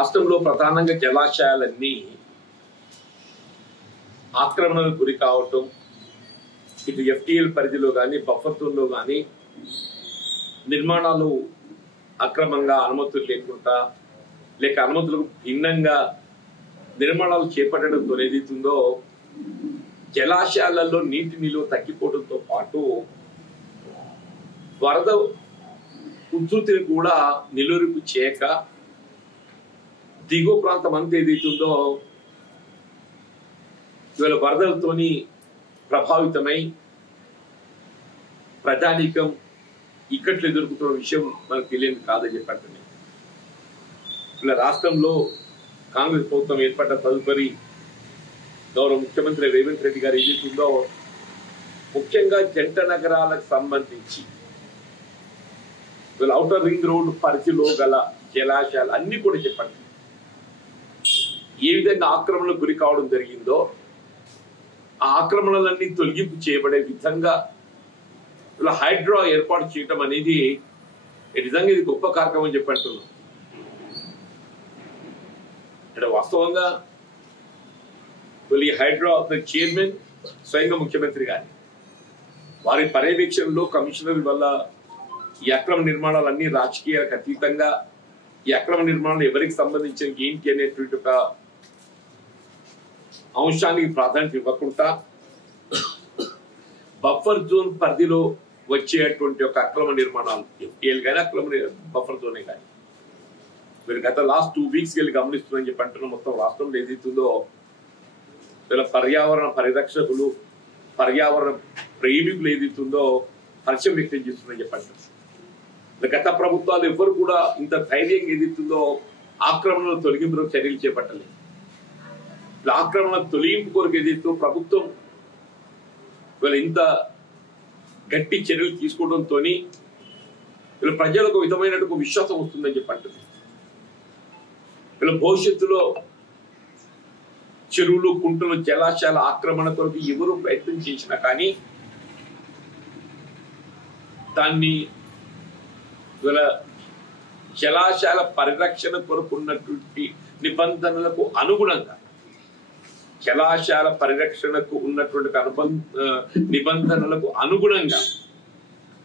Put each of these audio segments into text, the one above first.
రాష్ట్రంలో ప్రధానంగా జలాశయాలన్నీ ఆక్రమణకు గురి కావటం, ఇటు ఎఫ్టీఎల్ పరిధిలో కానీ బఫర్ జోన్లో కానీ నిర్మాణాలు అక్రమంగా అనుమతులు లేకుండా లేక అనుమతులకు భిన్నంగా నిర్మాణాలు చేపట్టడంతో ఏదైతుందో జలాశయాలలో నీటి నిలువ తగ్గిపోవడంతో పాటు వరద ఉధృతిని కూడా నిలువరింపు చేయక దిగువ ప్రాంతం అంతా ఏదైతుందో ఇవాళ వరదలతోని ప్రభావితమై ప్రజానీకం ఇక్కట్లు ఎదుర్కొంటున్న విషయం మనకు తెలియదు కాదని చెప్పండి. ఇలా రాష్ట్రంలో కాంగ్రెస్ ప్రభుత్వం ఏర్పడ్డ తదుపరి గౌరవ ముఖ్యమంత్రి రేవంత్ రెడ్డి గారు ఏదైతుందో ముఖ్యంగా జంట నగరాలకు సంబంధించి ఔటర్ రింగ్ రోడ్ పరిధిలో గల జలాశయాలు అన్ని కూడా చెప్పండి ఏ విధంగా ఆక్రమణకు గురి కావడం జరిగిందో ఆ ఆక్రమణలన్నీ తొలగింపు చేయబడే విధంగా ఇలా హైడ్రా ఏర్పాటు చేయటం అనేది నిజంగా ఇది గొప్ప కార్యక్రమం అని చెప్పంటున్నాం. అంటే వాస్తవంగా ఈ హైడ్రా చైర్మన్ స్వయంగా ముఖ్యమంత్రి గారి వారి పర్యవేక్షణలో కమిషనర్ వల్ల ఈ అక్రమ నిర్మాణాలన్నీ రాజకీయాలకు అతీతంగా ఈ అక్రమ నిర్మాణాలు ఎవరికి సంబంధించిన ఏంటి అనేటువంటి ఒక అంశానికి ప్రాధాన్యత ఇవ్వకుండా బఫర్ జోన్ పరిధిలో వచ్చేటువంటి ఒక అక్రమ నిర్మాణాలు ఎఫ్టీఎల్ కానీ అక్రమ బఫర్ జోనే కానీ మీరు గత లాస్ట్ 2 వీక్స్ వెళ్ళి గమనిస్తుందని చెప్పి అంటున్నాం. మొత్తం రాష్ట్రంలో ఏదైతుందో ఇలా పర్యావరణ పరిరక్షకులు పర్యావరణ ప్రేమికులు ఏదైతుందో హర్షం వ్యక్తం చేస్తుందని చెప్పండి. గత ప్రభుత్వాలు ఎవరు కూడా ఇంత ధైర్యంగా ఏదైతుందో ఆక్రమణల తొలగింపు చర్యలు చేపట్టలేదు. ఆక్రమణ తొలగింపు కొరకు ఏదైతే ప్రభుత్వం వీళ్ళ ఇంత గట్టి చర్యలు తీసుకోవడంతో వీళ్ళ ప్రజలకు విధమైనటువంటి విశ్వాసం వస్తుందని చెప్పండి. వీళ్ళ భవిష్యత్తులో చెరువులు కుంటలు జలాశయాల ఆక్రమణ కొరకు ఎవరు ప్రయత్నం చేసినా కానీ దాన్ని వీళ్ళ జలాశయాల పరిరక్షణ కొరకు ఉన్నటువంటి నిబంధనలకు అనుగుణంగా జలాశయాల పరిరక్షణకు ఉన్నటువంటి నిబంధనలకు అనుగుణంగా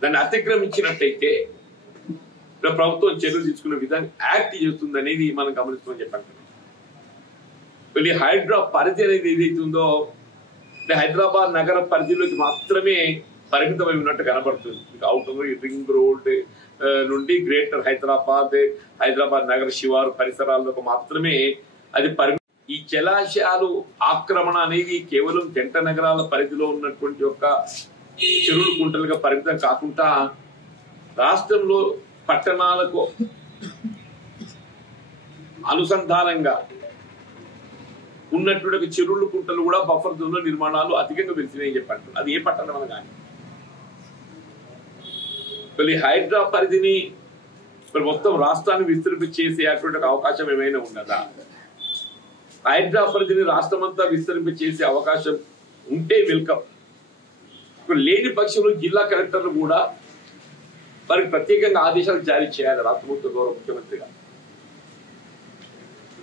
దాన్ని అతిక్రమించినట్టయితే ప్రభుత్వం చర్యలు తీసుకునే విధానం యాక్ట్ చేస్తుంది అనేది మనం గమనిస్తామని చెప్పండి. వీళ్ళ హైడ్రా పరిధి అనేది ఏదైతుందో హైదరాబాద్ నగర పరిధిలోకి మాత్రమే పరిమితమై ఉన్నట్టు కనబడుతుంది. ఇంకా అవుటర్ రింగ్ రోడ్ నుండి గ్రేటర్ హైదరాబాద్ నగర శివారు పరిసరాల్లోకి మాత్రమే అది ఈ జలాశయాలు ఆక్రమణ అనేది కేవలం జంట నగరాల పరిధిలో ఉన్నటువంటి ఒక చెరువులు కుంటలుగా పరిమితం కాకుండా రాష్ట్రంలో పట్టణాలకు అనుసంధానంగా ఉన్నటువంటి చెరువులు కుంటలు కూడా బఫర్ జోన్లో నిర్మాణాలు అధికంగా వెలిసినాయని చెప్పండి. అది ఏ పట్టణం అని కానీ మళ్ళీ హైడ్రా పరిధిని మొత్తం రాష్ట్రాన్ని విస్తరింప చేసేటువంటి అవకాశం ఏమైనా ఉన్నదా? హైడ్రా పరిధిని రాష్ట్రం అంతా విస్తరింప చేసే అవకాశం ఉంటే వెల్కమ్. ఇప్పుడు లేని పక్షంలో జిల్లా కలెక్టర్లు కూడా వారికి ప్రత్యేకంగా ఆదేశాలు జారీ చేయాలి రాష్ట్ర ప్రభుత్వ గౌరవ ముఖ్యమంత్రిగా.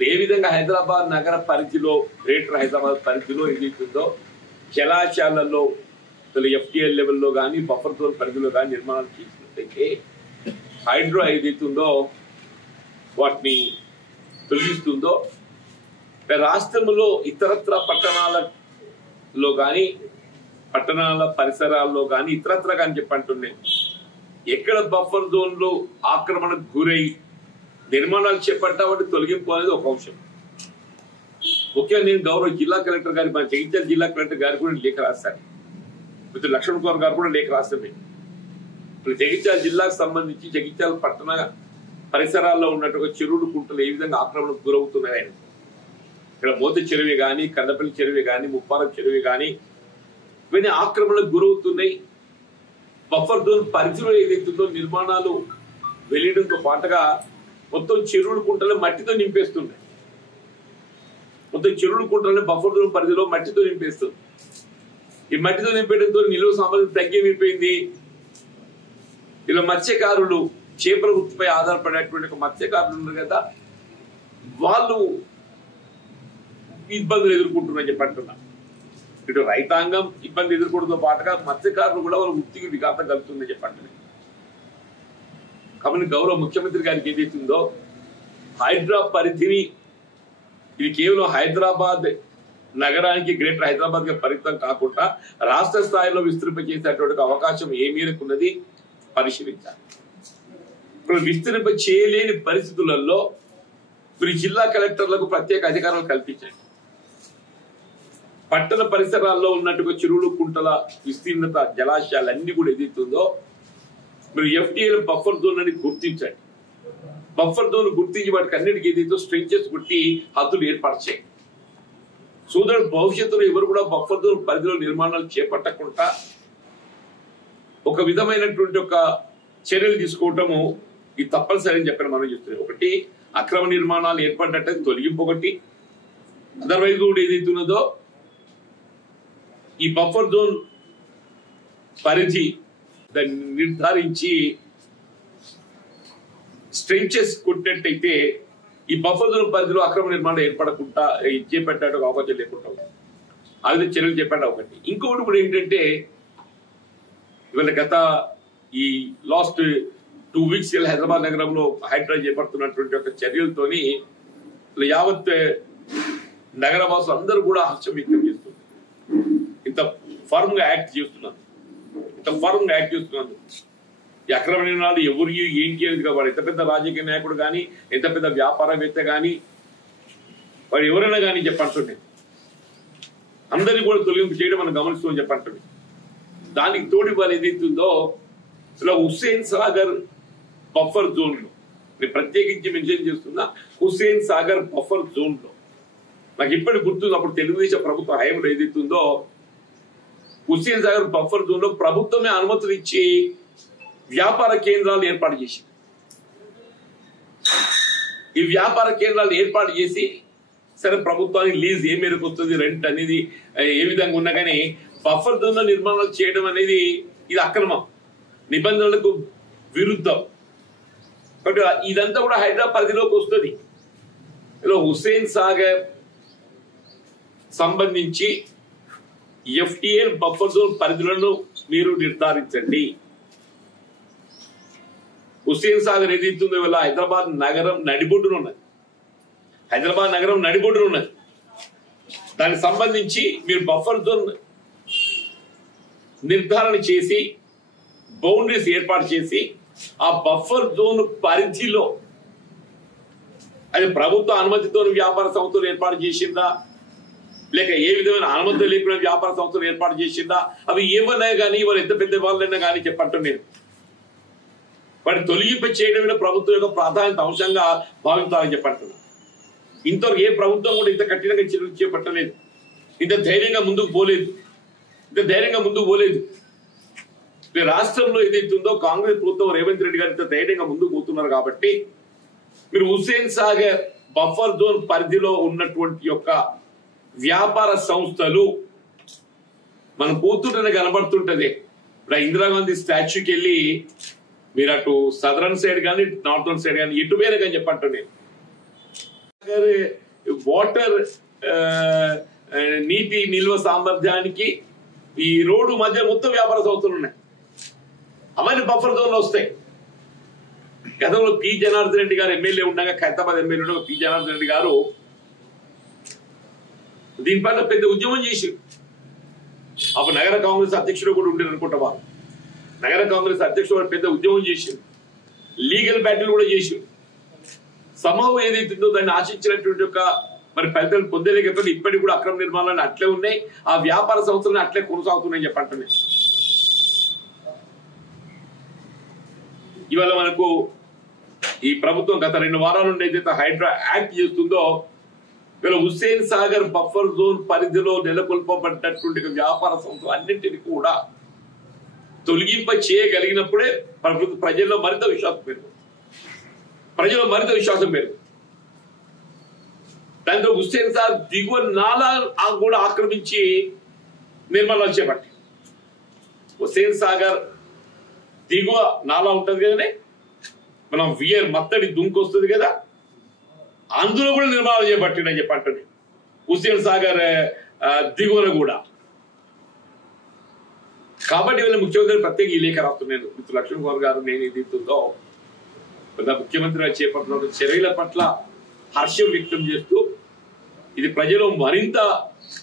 ఏ విధంగా హైదరాబాద్ నగర పరిధిలో గ్రేటర్ హైదరాబాద్ పరిధిలో ఏదైతుందో జలాశయాలలో ఎఫ్టీఎల్ లెవెల్లో కానీ బఫర్ జోన్ పరిధిలో కానీ నిర్మాణాలు చేసినట్టయితే హైడ్రో ఏదైతుందో వాటిని తొలగిస్తుందో రాష్ట్రంలో ఇతరత్ర పట్టణాలలో కానీ పట్టణాల పరిసరాల్లో కానీ ఇతరత్ర కానీ చెప్పంటున్నాయి ఎక్కడ బఫర్ జోన్లో ఆక్రమణకు గురై నిర్మాణాలు చేపట్టామంటే తొలగింపు అనేది ఒక అంశం. ముఖ్యంగా నేను గౌరవ జిల్లా కలెక్టర్ గారి మన జగిత్యాల జిల్లా కలెక్టర్ గారు కూడా లేఖ రాస్తాను. మిత్రులు లక్ష్మణ్ కుమార్ గారు కూడా లేఖ రాస్తామే. ఇప్పుడు జగిత్యాల జిల్లాకు సంబంధించి జగిత్యాల పట్టణ పరిసరాల్లో ఉన్నటువంటి చెరువులు కుంటలు ఏ విధంగా ఆక్రమణకు గురవుతున్నాయని ఇక్కడ మోత చెరువే కానీ కందపల్లి చెరువే కానీ ముప్పారం చెరువే కానీ ఇవన్నీ ఆక్రమణకు గురవుతున్నాయి. బఫర్ జోన్ పరిధిలో ఏదైతుందో నిర్మాణాలు వెళ్లడంతో పాటుగా మొత్తం చెరువులు కుంటలు మట్టితో నింపేస్తున్నాయి. మొత్తం చెరువులు కుంటలని బఫర్ జోన్ పరిధిలో మట్టితో నింపేస్తుంది. ఈ మట్టితో నింపేయడంతో నిలువ సామర్థ్యం తగ్గిపోయింది. ఇలా మత్స్యకారులు చేపల వృత్తిపై ఆధారపడేటువంటి మత్స్యకారులు ఉన్నారు కదా, వాళ్ళు ఇబ్బందులు ఎదుర్కొంటున్నారని చెప్పంటున్నా. ఇటు రైతాంగం ఇబ్బంది ఎదుర్కోవడంతో పాటుగా మత్స్యకారులు కూడా వాళ్ళ వృత్తికి విఘాతం కలుగుతుందని చెప్పంటున్నాయి. కాబట్టి గౌరవ ముఖ్యమంత్రి గారికి ఏదైతుందో హైదరాబాద్ పరిధిని ఇది కేవలం హైదరాబాద్ నగరానికి గ్రేటర్ హైదరాబాద్ గా పరిమితం కాకుండా రాష్ట్ర స్థాయిలో విస్తరింపచేసేటువంటి అవకాశం ఏ మేరకు ఉన్నది పరిశీలించాలి. ఇప్పుడు విస్తరింప చేయలేని పరిస్థితులలో మీరు జిల్లా కలెక్టర్లకు ప్రత్యేక అధికారాలు కల్పించండి. పట్టణ పరిసరాల్లో ఉన్నట్టుగా చెరువులు కుంటల విస్తీర్ణత జలాశయాలు అన్ని కూడా ఏదైతుందో మీరు ఎఫ్టీఏల బఫర్ జోన్ అని గుర్తించండి. బఫర్ జోన్ గుర్తించి వాటికి అన్నిటికీ ఏదైతే స్ట్రెంచెస్ కొట్టి హద్దులు ఏర్పాటు చేయండి. సోదరుడు భవిష్యత్తులో ఎవరు కూడా బఫర్ జోన్ పరిధిలో నిర్మాణాలు చేపట్టకుండా ఒక విధమైనటువంటి ఒక చర్యలు తీసుకోవటము ఇది తప్పనిసరి అని చెప్పిన మనం చూస్తున్నాం. ఒకటి అక్రమ నిర్మాణాలు ఏర్పడినట్టు తొలగింపు, ఒకటి అదర్వైజ్ కూడా ఏదైతున్నదో ఈ బఫర్ జోన్ పరిధి దాన్ని నిర్ధారించి స్ట్రెంచెస్ కొట్టినట్టయితే ఈ బఫర్ జోన్ పరిధిలో అక్రమ నిర్మాణం ఏర్పడకుండా చేపట్టాడు అవకాశం లేకుండా అది చర్యలు చెప్పాడు. ఒకటి ఇంకొకటి కూడా ఏంటంటే ఇవాళ గత ఈ లాస్ట్ 2 weeks హైదరాబాద్ నగరంలో హైడ్రా చేపడుతున్నటువంటి ఒక చర్యలతోని యావత్ నగరవాసులు అందరూ కూడా హర్షం వ్యక్తం చేస్తున్నారు. ఇంత ఫర్మ్ గా యాక్ట్ చేస్తున్నారు, ఈ అక్రమ నిర్ణయాలు ఎవరు ఏంటి అనేది వాడు ఎంత పెద్ద రాజకీయ నాయకుడు కానీ ఎంత పెద్ద వ్యాపారవేత్త కానీ వాడు ఎవరైనా కానీ చెప్పంటుండే అందరినీ కూడా తొలగింపు చేయడం మనం గమనిస్తామని చెప్పంటుండే. దానికి తోడి వాళ్ళు ఏదైతుందో ఇలా హుస్సేన్ సాగర్ బఫర్ జోన్ లో నేను ప్రత్యేకించి మెన్షన్ చేస్తున్నా. హుస్సేన్ సాగర్ బఫర్ జోన్ లో నాకు ఇప్పటి గుర్తుంది, అప్పుడు తెలుగుదేశం ప్రభుత్వ హయాంలో ఏదైతుందో హుస్సేన్ సాగర్ బఫర్ జోన్ లో ప్రభుత్వమే అనుమతులు ఇచ్చి వ్యాపార కేంద్రాలు ఏర్పాటు చేసింది. ఈ వ్యాపార కేంద్రాలు ఏర్పాటు చేసి సరే ప్రభుత్వానికి లీజ్ ఏ మేరకు వస్తుంది, రెంట్ అనేది ఏ విధంగా ఉన్నా కానీ బఫర్ జోన్ లో నిర్మాణాలు చేయడం అనేది ఇది అక్రమం, నిబంధనలకు విరుద్ధం. కాబట్టి ఇదంతా కూడా హైదరాబాద్ పరిధిలోకి వస్తుంది. ఇలా హుస్సేన్ సాగర్ సంబంధించి ఎఫ్టీఏ బఫర్ జోన్ పరిధులను మీరు నిర్ధారించండి. హుస్సేన్ సాగర్ ఏదైతుందో ఇవాళ హైదరాబాద్ నగరం నడిబొడ్డున ఉన్నది. దానికి సంబంధించి మీరు బఫర్ జోన్ నిర్ధారణ చేసి బౌండరీస్ ఏర్పాటు చేసి ఆ బఫర్ జోన్ పరిధిలో అది ప్రభుత్వ అనుమతితో వ్యాపార సంస్థలు ఏర్పాటు చేసిందా లేక ఏ విధమైన అనుమతి లేకుండా వ్యాపార సంస్థలు ఏర్పాటు చేసిందా అవి ఏమన్నా కానీ వాళ్ళు ఎంత పెద్ద వాళ్ళైనా కానీ చెప్పంటాను నేను. వాటిని తొలగింప చేయడమే ప్రభుత్వం యొక్క ప్రాధాన్యత అంశంగా భావించాలని చెప్పంటున్నా. ఇంతవరకు ఏ ప్రభుత్వం కూడా ఇంత కఠినంగా చర్యలు చేపట్టలేదు, ఇంత ధైర్యంగా ముందుకు పోలేదు. రాష్ట్రంలో ఏదైతుందో కాంగ్రెస్ ప్రభుత్వం రేవంత్ రెడ్డి గారు ఇంత ధైర్యంగా ముందుకు పోతున్నారు. కాబట్టి మీరు హుస్సేన్ సాగర్ బఫర్ జోన్ పరిధిలో ఉన్నటువంటి యొక్క వ్యాపార సంస్థలు మనం పోతుంటేనే కనబడుతుంటది. ఇప్పుడు ఇందిరాగాంధీ స్టాచ్యూకి వెళ్ళి మీరు అటు సదరన్ సైడ్ కానీ నార్థన్ సైడ్ కానీ ఎటు వేరే కానీ చెప్పండి, వాటర్ నీటి నిల్వ సామర్థ్యానికి ఈ రోడ్డు మధ్య మొత్తం వ్యాపార సంస్థలు ఉన్నాయి. అవన్నీ బఫర్ జోన్ లో వస్తాయి. గతంలో పి జనార్దన్ రెడ్డి గారు ఎమ్మెల్యే ఉండగా, ఖైరతాబాద్ ఎమ్మెల్యే ఉండగా పి జనార్దన్ రెడ్డి గారు దీనిపైన పెద్ద ఉద్యమం చేసి అప్పుడు నగర కాంగ్రెస్ అధ్యక్షుడు కూడా ఉండేది అనుకుంటా. వాళ్ళు నగర కాంగ్రెస్ అధ్యక్షుడు పెద్ద ఉద్యమం చేసి లీగల్ బ్యాటిల్ కూడా చేసి సమూహం ఏదైతుందో దాన్ని ఆశించినటువంటి ఒక మరి ఫలితాలు పొందలేకపోతే ఇప్పటికి కూడా అక్రమ నిర్మాణాలు అట్లే ఉన్నాయి, ఆ వ్యాపార సంస్థలను అట్లే కొనసాగుతున్నాయని చెప్పండి. ఇవాళ మనకు ఈ ప్రభుత్వం గత 2 వారాల నుండి ఏదైతే హైడ్రా యాక్ట్ చేస్తుందో ఇవాళ హుస్సేన్ సాగర్ బఫర్ జోన్ పరిధిలో నెలకొల్పబడ్డటువంటి వ్యాపార సంస్థలు అన్నింటినీ కూడా తొలగింప చేయగలిగినప్పుడే ప్రజల్లో మరింత విశ్వాసం పెరుగుతుంది. దాంతో హుస్సేన్ సాగర్ దిగువ నాలా కూడా ఆక్రమించి నిర్మాణాలు చేపట్టి హుస్సేన్ సాగర్ దిగువ నాలా ఉంటది కదనే, మనం వియర్ మత్తడి దుంకు వస్తుంది కదా, అందులో కూడా నిర్మాణం చేపట్టిండని చెప్పంటుంది. హుస్సేన్ సాగర్ దిగువన కూడా. కాబట్టి వీళ్ళ ముఖ్యమంత్రి ప్రత్యేక ఈ లేఖ రాస్తున్నాను. మిత్రులు లక్ష్మణ్ కుమార్ గారు నేను ఏదైతుందో ముఖ్యమంత్రి చేపట్టిన చర్యల పట్ల హర్షం వ్యక్తం చేస్తూ ఇది ప్రజలు మరింత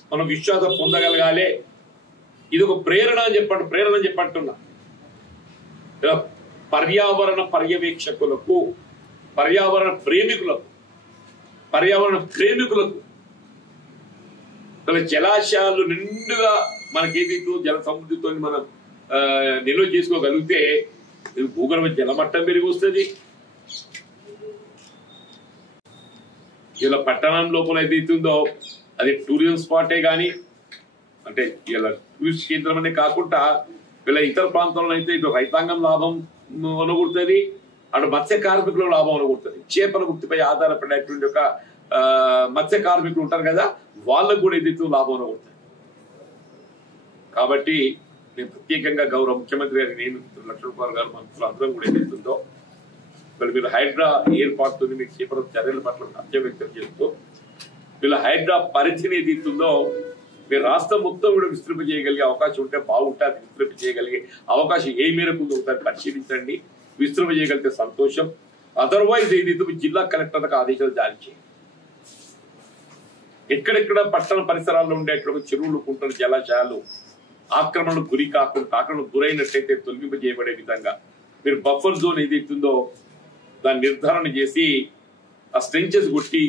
మనం విశ్వాసం పొందగలగాలి. ఇది ఒక ప్రేరణ అని చెప్పంటున్నా. పర్యావరణ పర్యవేక్షకులకు, పర్యావరణ ప్రేమికులకు జలాశయాలు నిండుగా మనకేదైతే జల సమృద్ధితో మనం నిల్వ చేసుకోగలిగితే భూగర్భ జలమట్టం పెరిగి వస్తుంది. ఇలా పట్టణం లోపల ఏదైతుందో అది టూరిజం స్పాటే కానీ, అంటే ఇలా టూరిస్ట్ కేంద్రం అనే కాకుండా ఇలా ఇతర ప్రాంతాల్లో అయితే ఇటు రైతాంగం లాభం అనుకుంటుంది, అటు మత్స్య కార్మికులకు లాభం అనుకుంటుంది. చేపల వృత్తిపై ఆధారపడేటువంటి ఒక మత్స్య కార్మికులు ఉంటారు కదా, వాళ్ళకు కూడా ఏదైతే లాభం అనుకుంటుంది. కాబట్టి నేను ప్రత్యేకంగా గౌరవ ముఖ్యమంత్రి గారు, నేను లక్ష్మణ్ కుమార్ గారు, మంత్రులు అందరం కూడా ఏదైతుందో వీళ్ళు హైడ్రా ఏర్పాటుతో మీకు చేపల చర్యల పట్ల హర్షం వ్యక్తం చేస్తూ వీళ్ళ హైడ్రా పరిధిని ఏదైతుందో మీరు రాష్ట్రం మొత్తం కూడా విస్తృంపజేయగలిగే అవకాశం ఉంటే బాగుంటుంది. విస్తృంపజేయగలిగే అవకాశం ఏ మేరకు ఉందో ఒకసారి పరిశీలించండి. విస్తృంపజేయగలిగితే సంతోషం. అదర్వైజ్ ఏదైతే జిల్లా కలెక్టర్లకు ఆదేశాలు జారీ చేయండి. ఎక్కడెక్కడ పట్టణ పరిసరాల్లో ఉండేటువంటి చెరువులు, కుంటలు, జలాశయాలు ఆక్రమణకు గురి కాకుండా, ఆక్రమణకు గురైనట్లయితే తొలగింపజేయబడే విధంగా మీరు బఫర్ జోన్ ఏదైతుందో దాన్ని నిర్ధారణ చేసి ఆ స్ట్రెంచెస్ కొట్టి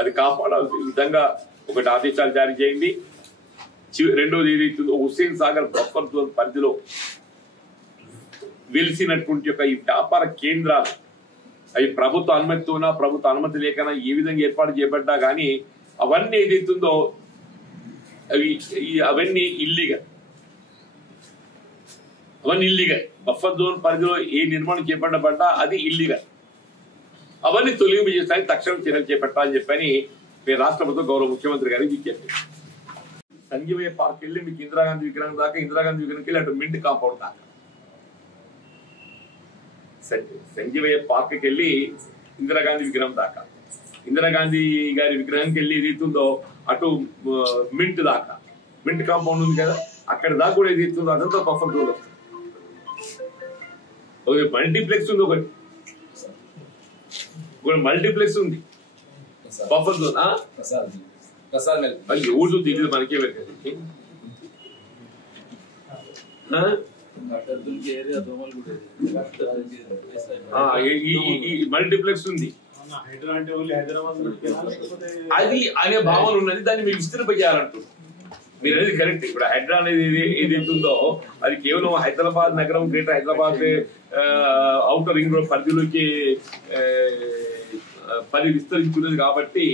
అది కాపాడాల్సిన విధంగా ఒకటి ఆదేశాలు జారీ చేయండి. రెండోది ఏదైతుందో హుస్సేన్ సాగర్ బఫర్ జోన్ పరిధిలో వెలిసినటువంటి యొక్క ఈ వ్యాపార కేంద్రాలు అవి ప్రభుత్వ అనుమతితోనా, ప్రభుత్వ అనుమతి లేకనా ఏ విధంగా ఏర్పాటు చేయబడ్డా కానీ అవన్నీ ఏదైతుందో అవన్నీ ఇల్లీగల్. బఫర్ జోన్ పరిధిలో ఏ నిర్మాణం చేపట్టబడ్డా అది ఇల్లీగల్. అవన్నీ తొలగింపు చేస్తానికి తక్షణం చర్యలు చేపట్టాలని చెప్పని మీరు రాష్ట్ర ప్రభుత్వం గౌరవ ముఖ్యమంత్రి గారికి విజ్ఞప్తి. సంజీవయ్య పార్క్ వెళ్ళి మీకు ఇందిరాగాంధీ విగ్రహం దాకా, ఇందిరాగాంధీ విగ్రహంకి వెళ్ళి అటు మింట్ కాంపౌండ్ దాకా, సంజీవయ్య పార్క్కి వెళ్ళి ఇందిరాగాంధీ విగ్రహం దాకా, ఇందిరాగాంధీ గారి విగ్రహానికి వెళ్ళి ఏదైతుందో అటు మింట్ దాకా, మింట్ కాంపౌండ్ ఉంది కదా, అక్కడ దాకా కూడా ఏదైతుందో అదంతా బఫర్ జోన్ వస్తుంది. మల్టీప్లెక్స్ ఉంది, ఒకటి మల్టీప్లెక్స్ ఉంది బఫర్ జోన్. ఎవరు తెలియదు మనకే మల్టీప్లెక్స్ ఉంది. అది అనే భావన ఉన్నది, దాన్ని మీరు విస్తృంపజేయాలంటారు. మీరు అనేది కరెక్ట్. ఇప్పుడు హైడ్రా అనేది ఏదైతుందో అది కేవలం హైదరాబాద్ నగరం, greater Hyderabad outer ring road పరిధిలోకి విస్తరించున్నది కాబట్టి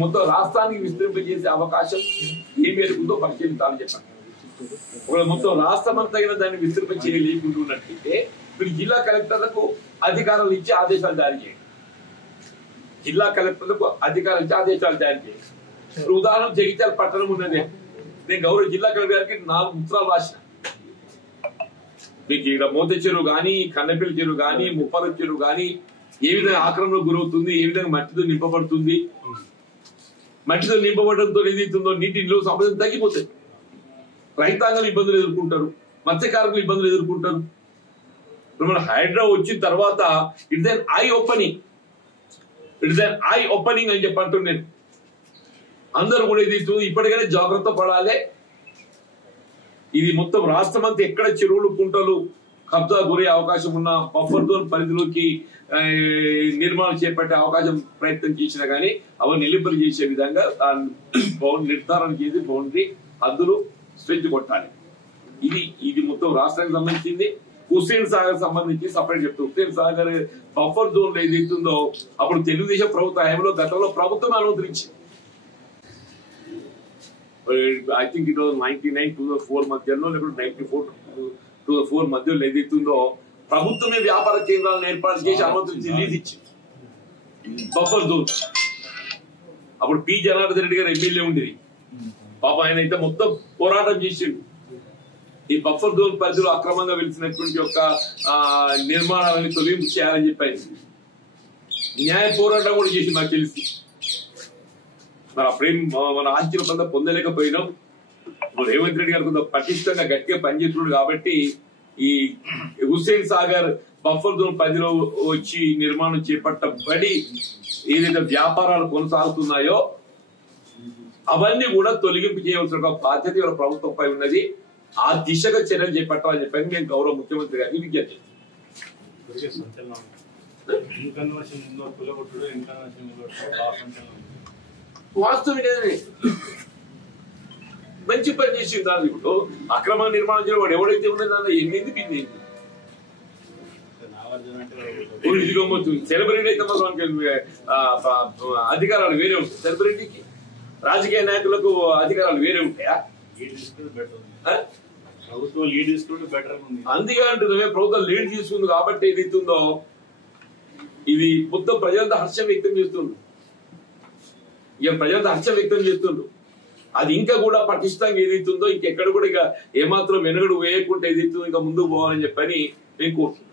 మొత్తం రాష్ట్రానికి విస్తరింపజేసే అవకాశం ఏ మేరకు ఉందో పరిశీలించాలని చెప్పండి. ఒకవేళ మొత్తం రాష్ట్రం అంతా దాన్ని విస్తరింప చేయలేకుంటున్నట్లయితే మీరు జిల్లా కలెక్టర్లకు అధికారాలు ఇచ్చి ఆదేశాలు జారీ చేయండి. జిల్లా కలెక్టర్లకు అధికారాలు ఇచ్చి ఆదేశాలు జారీ చేయండి. ఇప్పుడు ఉదాహరణ జగిత్యాల పట్టణం ఉన్నదే, నేను గౌరవ జిల్లా కలెక్టర్ గారికి 4 ఉత్తరాలు రాసిన. మీకు ఇక్కడ మోత చెరువు కానీ, కన్నెపల్లి చెరువు కానీ, ముప్పల చెరువు కానీ ఏ విధంగా ఆక్రమణకు గురవుతుంది, ఏ విధంగా మట్టితో నింపబడుతుంది, మట్టితో నింపబడడంతో ఏదైతుందో నీటి నిల్వ సంపద తగ్గిపోతాయి. రైతాంగం ఇబ్బందులు ఎదుర్కొంటారు, మత్స్యకారులు ఇబ్బందులు ఎదుర్కొంటారు. మన హైడ్రా వచ్చిన తర్వాత ఇట్స్ అన్ ఐ ఓపెనింగ్ అని చెప్పంటున్నాను నేను. అందరూ కూడా ఇది ఇప్పటికైనా జాగ్రత్త పడాలి. ఇది మొత్తం రాష్ట్రం అంతా ఎక్కడ చెరువులు, కుంటలు కబ్జా గురే అవకాశం ఉన్న బఫర్ జోన్ పరిధిలోకి నిర్మాణం చేపట్టే అవకాశం ప్రయత్నం చేసినా కానీ అవన్నీ నిలింపలు చేసే విధంగా నిర్ధారణ చేసి బౌండరీ హద్దులు స్ట్రెచ్ కొట్టాలి. ఇది మొత్తం రాష్ట్రానికి సంబంధించింది. హుస్సేన్ సాగర్ సంబంధించి సపరేట్ చెప్తారు. హుస్సేన్ సాగర్ బఫర్ జోన్ లో ఏదైతుందో అప్పుడు తెలుగుదేశం ప్రభుత్వ హయాంలో గతంలో ప్రభుత్వం అనుమతించింది. ఐ థింక్ ఇట్ వాజ్ 99-2004 మధ్యలో, లేకపోతే 94-2004 మధ్యలో ఏదైతుందో ప్రభుత్వమే వ్యాపార కేంద్రాలను ఏర్పాటు చేసి అనుమతించి లీజ్ ఇచ్చింది బఫర్ జోన్. అప్పుడు పి జనార్దన్ రెడ్డి గారు ఎమ్మెల్యే ఉండేది. పాప ఆయన అయితే మొత్తం పోరాటం చేసిండు. ఈ బఫర్ జోన్ పరిధిలో అక్రమంగా వెలిసినటువంటి యొక్క నిర్మాణాలని తొలగింపు చేయాలని చెప్పారు. న్యాయ పోరాటం కూడా చేసి నాకు తెలిసి మరి అప్పుడేం మన ఆశ్చర్య పొంద పొందలేకపోయినాం. రేవంత్ రెడ్డి గారు కొంత పటిష్టంగా గట్టిగా పనిచేస్తున్నాడు కాబట్టి ఈ హుస్సేన్ సాగర్ బఫర్ జోన్ పరిధిలో వచ్చి నిర్మాణం చేపట్టబడి ఏదైతే వ్యాపారాలు కొనసాగుతున్నాయో అవన్నీ కూడా తొలగింపు చేయవలసిన బాధ్యత ఇవాళ ప్రభుత్వంపై ఉన్నది. ఆ దిశగా చర్యలు చేపట్టాలని చెప్పని నేను గౌరవ ముఖ్యమంత్రి గారికి విజ్ఞప్తి వాస్తవం మంచి పని చేసింది. దాని ఇప్పుడు అక్రమ నిర్మాణం చేయడం వాడు ఎవడైతే ఉన్నది దాంట్లో ఎన్నింది బింది సెలబ్రిటీ అయితే అధికారాలు వేరే ఉంటాయి. సెలబ్రిటీకి రాజకీయ నాయకులకు అధికారాలు వేరే ఉంటాయా? అందుకే అంటున్నామే ప్రభుత్వం లీడ్ తీసుకుంది కాబట్టి ఏదైతుందో ఇది మొత్తం ప్రజలంతా హర్షం వ్యక్తం చేస్తుంది. ఇక ప్రజలంతా హర్షం వ్యక్తం చేస్తుండ్రు. అది ఇంకా కూడా పటిష్టంగా ఏదైతుందో ఇంకెక్కడ కూడా ఇక ఏమాత్రం వెనుగడు వేయకుండా ఏదైతుందో ఇంకా ముందుకు పోవాలని చెప్పని నేను కోరుతున్నాను.